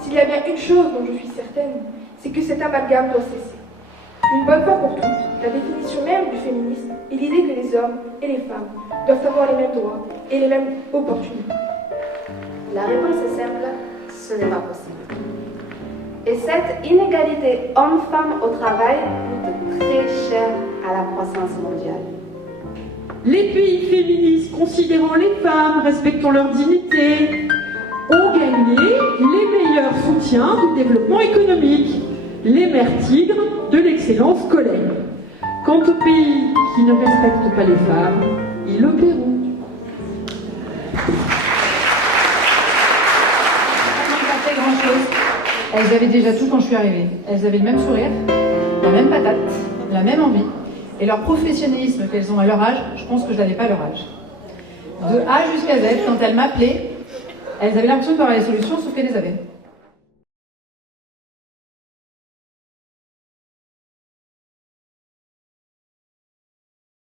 S'il y a bien une chose dont je suis certaine, c'est que cet amalgame doit cesser. Une bonne fois pour toutes, la définition même du féminisme est l'idée que les hommes et les femmes doivent avoir les mêmes droits et les mêmes opportunités. La réponse est simple, ce n'est pas possible. Et cette inégalité homme-femme au travail coûte très cher à la croissance mondiale. Les pays féministes considérant les femmes, respectant leur dignité, ont gagné les meilleurs soutiens du développement économique, les mères tigres de l'excellence scolaire. Quant aux pays qui ne respectent pas les femmes, ils le paieront. Elles avaient déjà tout quand je suis arrivée. Elles avaient le même sourire, la même patate, la même envie. Et leur professionnalisme qu'elles ont à leur âge, je pense que je l'avais pas à leur âge. De A jusqu'à Z, quand elles m'appelaient, elles avaient l'impression d'avoir les solutions, sauf qu'elles les avaient.